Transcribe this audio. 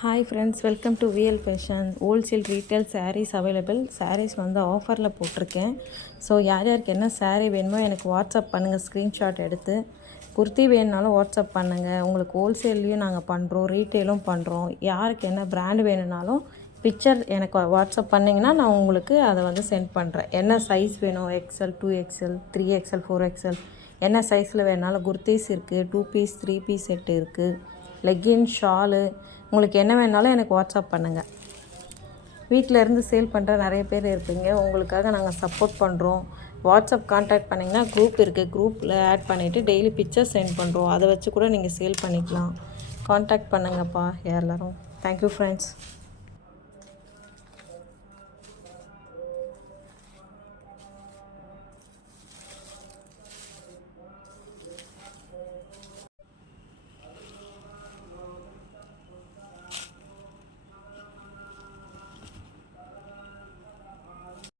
Hi friends, welcome to VL fashion. Wholesale retail saris available. Saris வந்து ஆஃபரில் போட்டிருக்கேன். ஸோ யார் யாருக்கு என்ன சாரீ வேணுமோ எனக்கு வாட்ஸ்அப் பண்ணுங்கள், ஸ்க்ரீன்ஷாட் எடுத்து. குர்த்தி வேணுனாலும் வாட்ஸ்அப் பண்ணுங்கள். உங்களுக்கு ஹோல்சேல்லையும் நாங்கள் பண்ணுறோம், ரீட்டெயிலும் பண்ணுறோம். யாருக்கு என்ன பிராண்டு வேணும்னாலும் பிக்சர் எனக்கு வாட்ஸ்அப் பண்ணிங்கன்னா நான் உங்களுக்கு அதை வந்து சென்ட் பண்ணுறேன். என்ன சைஸ் வேணும், எக்ஸ்எல், 2XL, 3XL, 4XL, என்ன சைஸில் வேணுனாலும் குர்த்திஸ் இருக்குது. 2 பீஸ் 3 பீஸ் செட்டு இருக்குது. லெக்கின், ஷாலு, உங்களுக்கு என்ன வேணாலும் எனக்கு வாட்ஸ்அப் பண்ணுங்கள். வீட்டில் இருந்து சேல் பண்ணுற நிறைய பேர் இருப்பீங்க, உங்களுக்காக நாங்கள் சப்போர்ட் பண்ணுறோம். வாட்ஸ்அப் கான்டாக்ட் பண்ணிங்கன்னா குரூப் இருக்குது, குரூப்பில் ஆட் பண்ணிவிட்டு டெய்லி பிக்சர் சென்ட் பண்ணுறோம். அதை வச்சு கூட நீங்கள் சேல் பண்ணிக்கலாம். கான்டாக்ட் பண்ணுங்கப்பா எல்லோரும். Thank you friends.